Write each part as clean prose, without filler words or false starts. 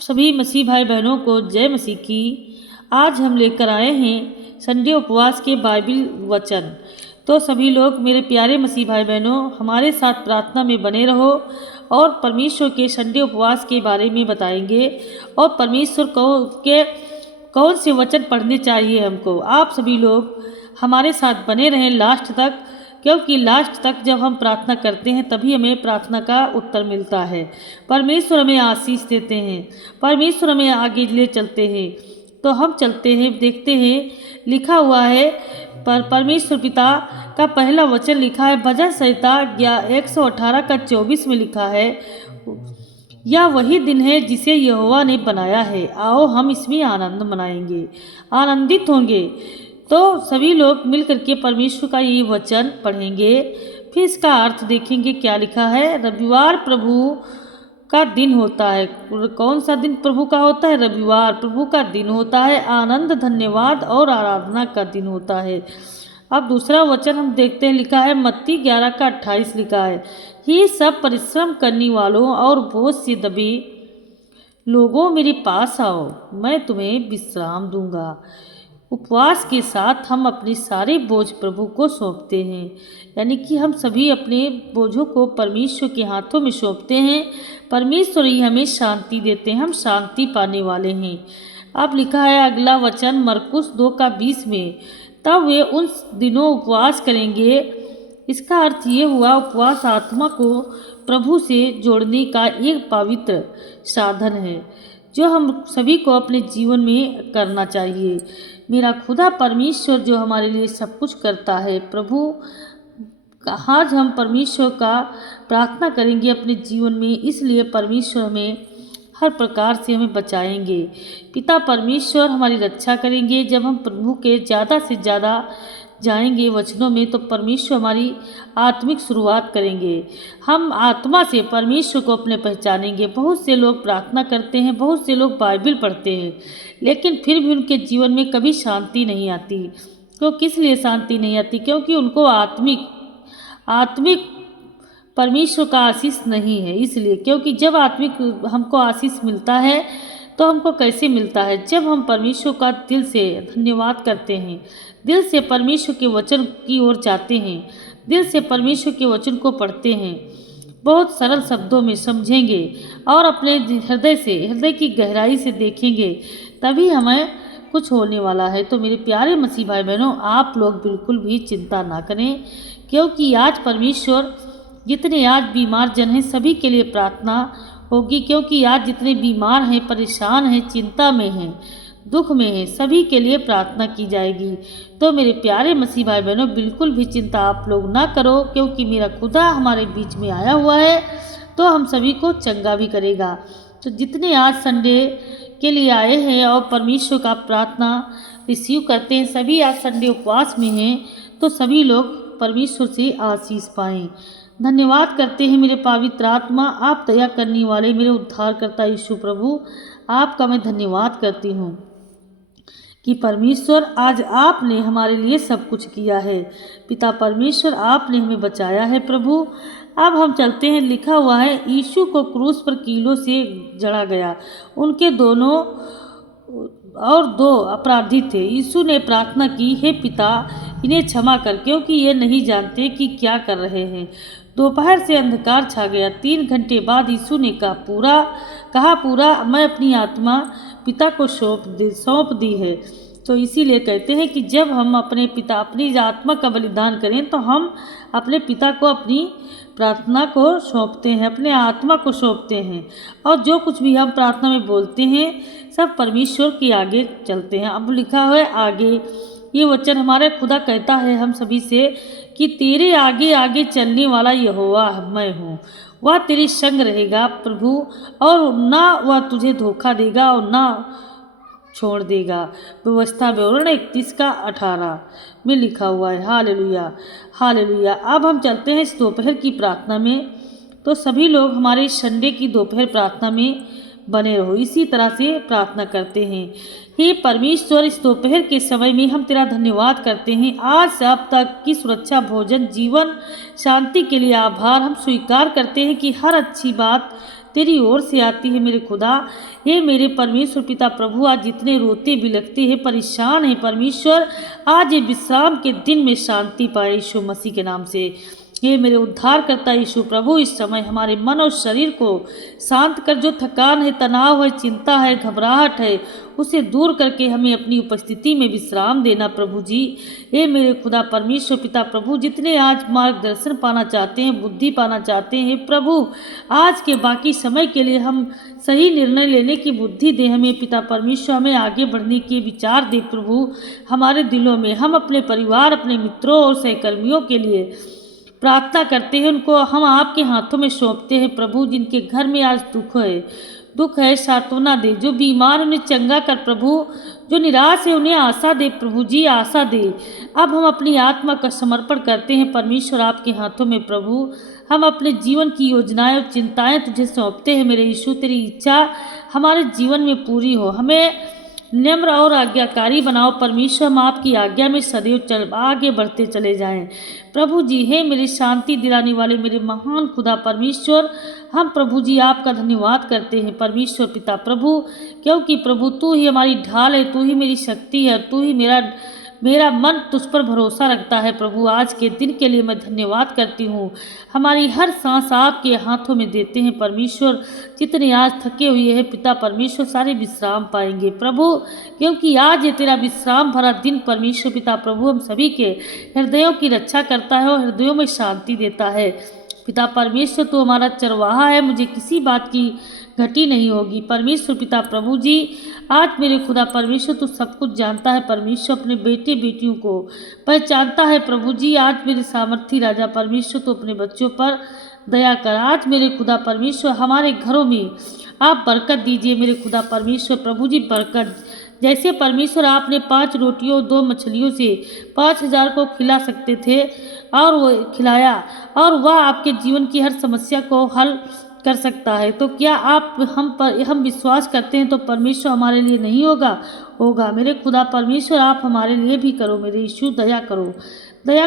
सभी मसीह भाई बहनों को जय मसीह की। आज हम लेकर आए हैं संडे उपवास के बाइबल वचन। तो सभी लोग मेरे प्यारे मसीह भाई बहनों हमारे साथ प्रार्थना में बने रहो और परमेश्वर के संडे उपवास के बारे में बताएंगे और परमेश्वर के कौन से वचन पढ़ने चाहिए हमको। आप सभी लोग हमारे साथ बने रहें लास्ट तक, क्योंकि लास्ट तक जब हम प्रार्थना करते हैं तभी हमें प्रार्थना का उत्तर मिलता है। परमेश्वर हमें आशीष देते हैं, परमेश्वर हमें आगे ले चलते हैं। तो हम चलते हैं, देखते हैं लिखा हुआ है परमेश्वर पिता का पहला वचन लिखा है भजन संहिता 118 का 24 में लिखा है, यह वही दिन है जिसे यहोवा ने बनाया है, आओ हम इसमें आनंद मनाएंगे, आनंदित होंगे। तो सभी लोग मिलकर के परमेश्वर का ये वचन पढ़ेंगे, फिर इसका अर्थ देखेंगे क्या लिखा है। रविवार प्रभु का दिन होता है। कौन सा दिन प्रभु का होता है? रविवार प्रभु का दिन होता है। आनंद, धन्यवाद और आराधना का दिन होता है। अब दूसरा वचन हम देखते हैं, लिखा है मत्ती 11 का 28 लिखा है, ये सब परिश्रम करने वालों और बोझ से दबे लोगों मेरे पास आओ, मैं तुम्हें विश्राम दूंगा। उपवास के साथ हम अपने सारे बोझ प्रभु को सौंपते हैं, यानी कि हम सभी अपने बोझों को परमेश्वर के हाथों में सौंपते हैं। परमेश्वर ही हमें शांति देते हैं, हम शांति पाने वाले हैं। अब लिखा है अगला वचन मरकुस 2 का 20 में, तब वे उन दिनों उपवास करेंगे। इसका अर्थ ये हुआ, उपवास आत्मा को प्रभु से जोड़ने का एक पवित्र साधन है जो हम सभी को अपने जीवन में करना चाहिए। मेरा खुदा परमेश्वर जो हमारे लिए सब कुछ करता है, प्रभु आज हम परमेश्वर का प्रार्थना करेंगे अपने जीवन में, इसलिए परमेश्वर हमें हर प्रकार से हमें बचाएंगे। पिता परमेश्वर हमारी रक्षा करेंगे। जब हम प्रभु के ज़्यादा से ज़्यादा जाएंगे वचनों में तो परमेश्वर हमारी आत्मिक शुरुआत करेंगे। हम आत्मा से परमेश्वर को अपने पहचानेंगे। बहुत से लोग प्रार्थना करते हैं, बहुत से लोग बाइबल पढ़ते हैं, लेकिन फिर भी उनके जीवन में कभी शांति नहीं आती। तो किस लिए शांति नहीं आती? क्योंकि उनको आत्मिक परमेश्वर का आशीष नहीं है। इसलिए क्योंकि जब आत्मिक हमको आशीष मिलता है तो हमको कैसे मिलता है? जब हम परमेश्वर का दिल से धन्यवाद करते हैं, दिल से परमेश्वर के वचन की ओर जाते हैं, दिल से परमेश्वर के वचन को पढ़ते हैं, बहुत सरल शब्दों में समझेंगे और अपने हृदय की गहराई से देखेंगे, तभी हमें कुछ होने वाला है। तो मेरे प्यारे मसीह भाई बहनों, आप लोग बिल्कुल भी चिंता ना करें, क्योंकि आज परमेश्वर जितने आज बीमार जन हैं सभी के लिए प्रार्थना होगी। क्योंकि आज जितने बीमार हैं, परेशान हैं, चिंता में हैं, दुख में हैं, सभी के लिए प्रार्थना की जाएगी। तो मेरे प्यारे मसीह भाई बहनों, बिल्कुल भी चिंता आप लोग ना करो, क्योंकि मेरा खुदा हमारे बीच में आया हुआ है तो हम सभी को चंगा भी करेगा। तो जितने आज संडे के लिए आए हैं और परमेश्वर का प्रार्थना रिसीव करते हैं, सभी आज संडे उपवास में हैं, तो सभी लोग परमेश्वर से आशीष पाएं। धन्यवाद करते हैं मेरे पवित्र आत्मा, आप दया करने वाले मेरे उद्धारकर्ता यीशु प्रभु, आपका मैं धन्यवाद करती हूँ कि परमेश्वर आज आपने हमारे लिए सब कुछ किया है। पिता परमेश्वर आपने हमें बचाया है प्रभु। अब हम चलते हैं, लिखा हुआ है यीशु को क्रूस पर कीलों से जड़ा गया, उनके दोनों और 2 अपराधी थे। यीशु ने प्रार्थना की, हे पिता इन्हें क्षमा कर, क्योंकि ये नहीं जानते कि क्या कर रहे हैं। दोपहर से अंधकार छा गया। 3 घंटे बाद यीशु ने कहा पूरा मैं अपनी आत्मा पिता को सौंप दी है। तो इसीलिए कहते हैं कि जब हम अपनी आत्मा का बलिदान करें तो हम अपने पिता को अपनी प्रार्थना को सौंपते हैं, अपने आत्मा को सौंपते हैं, और जो कुछ भी हम प्रार्थना में बोलते हैं सब परमेश्वर के आगे चलते हैं। अब लिखा है आगे, ये वचन हमारे खुदा कहता है हम सभी से कि तेरे आगे आगे चलने वाला यहोवा मैं हूँ, वह तेरे संग रहेगा प्रभु, और ना वह तुझे धोखा देगा और ना छोड़ देगा। व्यवस्था विवरण 31 का 18 में लिखा हुआ है। Hallelujah, hallelujah. अब हम चलते हैं इस दोपहर की प्रार्थना में। तो सभी लोग हमारे संडे की दोपहर प्रार्थना में बने रहो, इसी तरह से प्रार्थना करते हैं। हे परमेश्वर, इस दोपहर के समय में हम तेरा धन्यवाद करते हैं। आज से अब तक की सुरक्षा, भोजन, जीवन, शांति के लिए आभार। हम स्वीकार करते हैं कि हर अच्छी बात तेरी ओर से आती है मेरे खुदा। हे मेरे परमेश्वर पिता प्रभु, आज जितने रोते बिलखते हैं, परेशान हैं परमेश्वर, आज ये विश्राम के दिन में शांति पाए यीशु मसीह के नाम से। हे मेरे उद्धार करता यीशु प्रभु, इस समय हमारे मन और शरीर को शांत कर। जो थकान है, तनाव है, चिंता है, घबराहट है, उसे दूर करके हमें अपनी उपस्थिति में विश्राम देना प्रभु जी। हे मेरे खुदा परमेश्वर पिता प्रभु, जितने आज मार्गदर्शन पाना चाहते हैं, बुद्धि पाना चाहते हैं प्रभु, आज के बाकी समय के लिए हम सही निर्णय लेने की बुद्धि दे हमें पिता परमेश्वर। हमें आगे बढ़ने के विचार दे प्रभु हमारे दिलों में। हम अपने परिवार, अपने मित्रों और सहकर्मियों के लिए प्रार्थना करते हैं, उनको हम आपके हाथों में सौंपते हैं प्रभु। जिनके घर में आज दुख है सांत्वना दे। जो बीमार उन्हें चंगा कर प्रभु। जो निराश है उन्हें आशा दे प्रभु जी, आशा दे। अब हम अपनी आत्मा का समर्पण करते हैं परमेश्वर आपके हाथों में प्रभु। हम अपने जीवन की योजनाएं और चिंताएं तुझे सौंपते हैं मेरे यीशु। तेरी इच्छा हमारे जीवन में पूरी हो। हमें नम्र और आज्ञाकारी बनाओ परमेश्वर। हम आपकी आज्ञा में सदैव आगे बढ़ते चले जाएं प्रभु जी। हे मेरे शांति दिलाने वाले मेरे महान खुदा परमेश्वर, हम प्रभु जी आपका धन्यवाद करते हैं परमेश्वर पिता प्रभु, क्योंकि प्रभु तू ही हमारी ढाल है, तू ही मेरी शक्ति है, तू ही मेरा मन तुझ पर भरोसा रखता है प्रभु। आज के दिन के लिए मैं धन्यवाद करती हूँ। हमारी हर सांस आपके हाथों में देते हैं परमेश्वर। जितने आज थके हुए हैं पिता परमेश्वर, सारे विश्राम पाएंगे प्रभु, क्योंकि आज ये तेरा विश्राम भरा दिन परमेश्वर पिता प्रभु हम सभी के हृदयों की रक्षा करता है और हृदयों में शांति देता है पिता परमेश्वर। तो हमारा चरवाहा है, मुझे किसी बात की घटी नहीं होगी परमेश्वर पिता प्रभु जी। आज मेरे खुदा परमेश्वर तू सब कुछ जानता है परमेश्वर, अपने बेटे बेटियों को पहचानता है प्रभु जी। आज मेरे सामर्थी राजा परमेश्वर तो अपने बच्चों पर दया कर। आज मेरे खुदा परमेश्वर हमारे घरों में आप बरकत दीजिए मेरे खुदा परमेश्वर प्रभु जी, बरकत। जैसे परमेश्वर आपने 5 रोटियों 2 मछलियों से 5000 को खिला सकते थे और वो खिलाया, और वह आपके जीवन की हर समस्या को हल कर सकता है, तो क्या आप हम विश्वास करते हैं तो परमेश्वर हमारे लिए नहीं होगा मेरे खुदा परमेश्वर। आप हमारे लिए भी करो मेरे यीशु, दया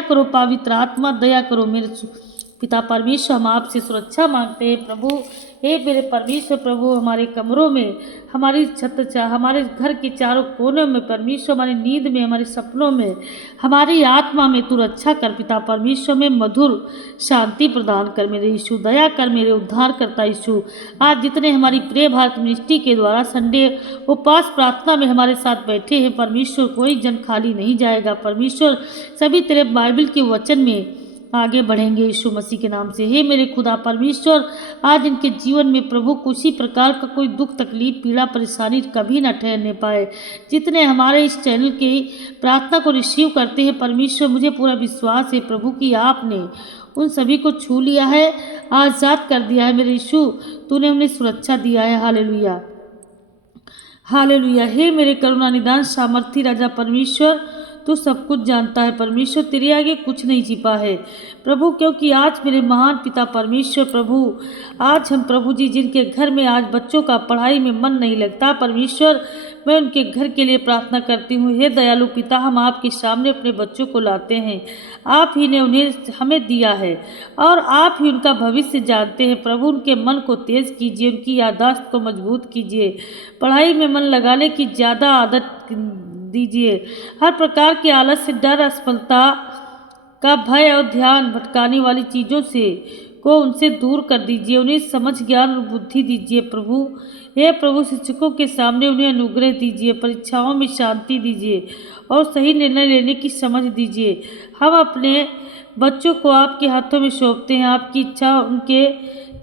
करो पवित्र आत्मा, दया करो मेरे पिता परमेश्वर। हम आपसे सुरक्षा मांगते हैं प्रभु। हे मेरे परमेश्वर प्रभु, हमारे कमरों में, हमारी छत, हमारे घर के चारों कोनों में परमेश्वर, हमारी नींद में, हमारे सपनों में, हमारी आत्मा में तू रक्षा कर पिता परमेश्वर। में मधुर शांति प्रदान कर मेरे यीशु, दया कर मेरे उद्धार करता यीशु। आज जितने हमारी प्रिय भारत मिनिस्ट्री के द्वारा संडे उपवास प्रार्थना में हमारे साथ बैठे हैं परमेश्वर, कोई जन खाली नहीं जाएगा परमेश्वर। सभी तेरे बाइबल के वचन में आगे बढ़ेंगे यीशु मसीह के नाम से। हे मेरे खुदा परमेश्वर, आज इनके जीवन में प्रभु किसी प्रकार का कोई दुख तकलीफ पीड़ा परेशानी कभी न ठहरने पाए। जितने हमारे इस चैनल की प्रार्थना को रिसीव करते हैं परमेश्वर, मुझे पूरा विश्वास है प्रभु कि आपने उन सभी को छू लिया है, आज़ाद कर दिया है मेरे यीशु। तूने उन्हें सुरक्षा दिया है। Hallelujah hallelujah. हे मेरे करुणा निदान सामर्थी राजा परमेश्वर, तू सब कुछ जानता है परमेश्वर, तेरे आगे कुछ नहीं छिपा है प्रभु। क्योंकि आज मेरे महान पिता परमेश्वर प्रभु, आज हम प्रभु जी जिनके घर में आज बच्चों का पढ़ाई में मन नहीं लगता परमेश्वर, मैं उनके घर के लिए प्रार्थना करती हूँ। हे दयालु पिता, हम आपके सामने अपने बच्चों को लाते हैं। आप ही ने उन्हें हमें दिया है और आप ही उनका भविष्य जानते हैं प्रभु। उनके मन को तेज कीजिए, उनकी याददाश्त को मजबूत कीजिए, पढ़ाई में मन लगाने की ज़्यादा आदत दीजिए। हर प्रकार के आलस्य, डर, असफलता का भय और ध्यान भटकाने वाली चीज़ों से को उनसे दूर कर दीजिए। उन्हें समझ, ज्ञान और बुद्धि दीजिए प्रभु। हे प्रभु, शिक्षकों के सामने उन्हें अनुग्रह दीजिए, परीक्षाओं में शांति दीजिए और सही निर्णय लेने की समझ दीजिए। हम अपने बच्चों को आपके हाथों में सौंपते हैं, आपकी इच्छा उनके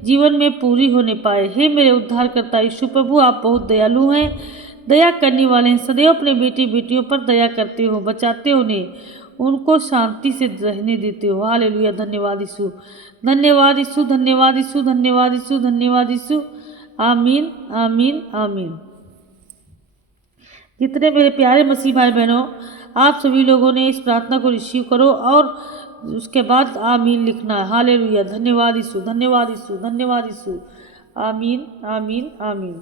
जीवन में पूरी होने पाए। हे मेरे उद्धारकर्ता यीशु प्रभु, आप बहुत दयालु हैं, दया करने वाले हैं। सदैव अपने बेटे बेटियों पर दया करते हो, बचाते हो, उन्हें उनको शांति से रहने देते हो। हालेलुया। धन्यवाद यीशु, धन्यवाद यीशु, धन्यवाद यीशु, धन्यवाद यीशु, धन्यवाद यीशु। आमीन आमीन आमीन। जितने मेरे प्यारे मसीह भाई बहनों, आप सभी लोगों ने इस प्रार्थना को रिसीव करो और उसके बाद आमीन लिखना है। हालेलुया। धन्यवाद यीशु, धन्यवाद यीशु, धन्यवाद यीशु। आमीन आमीन आमीन।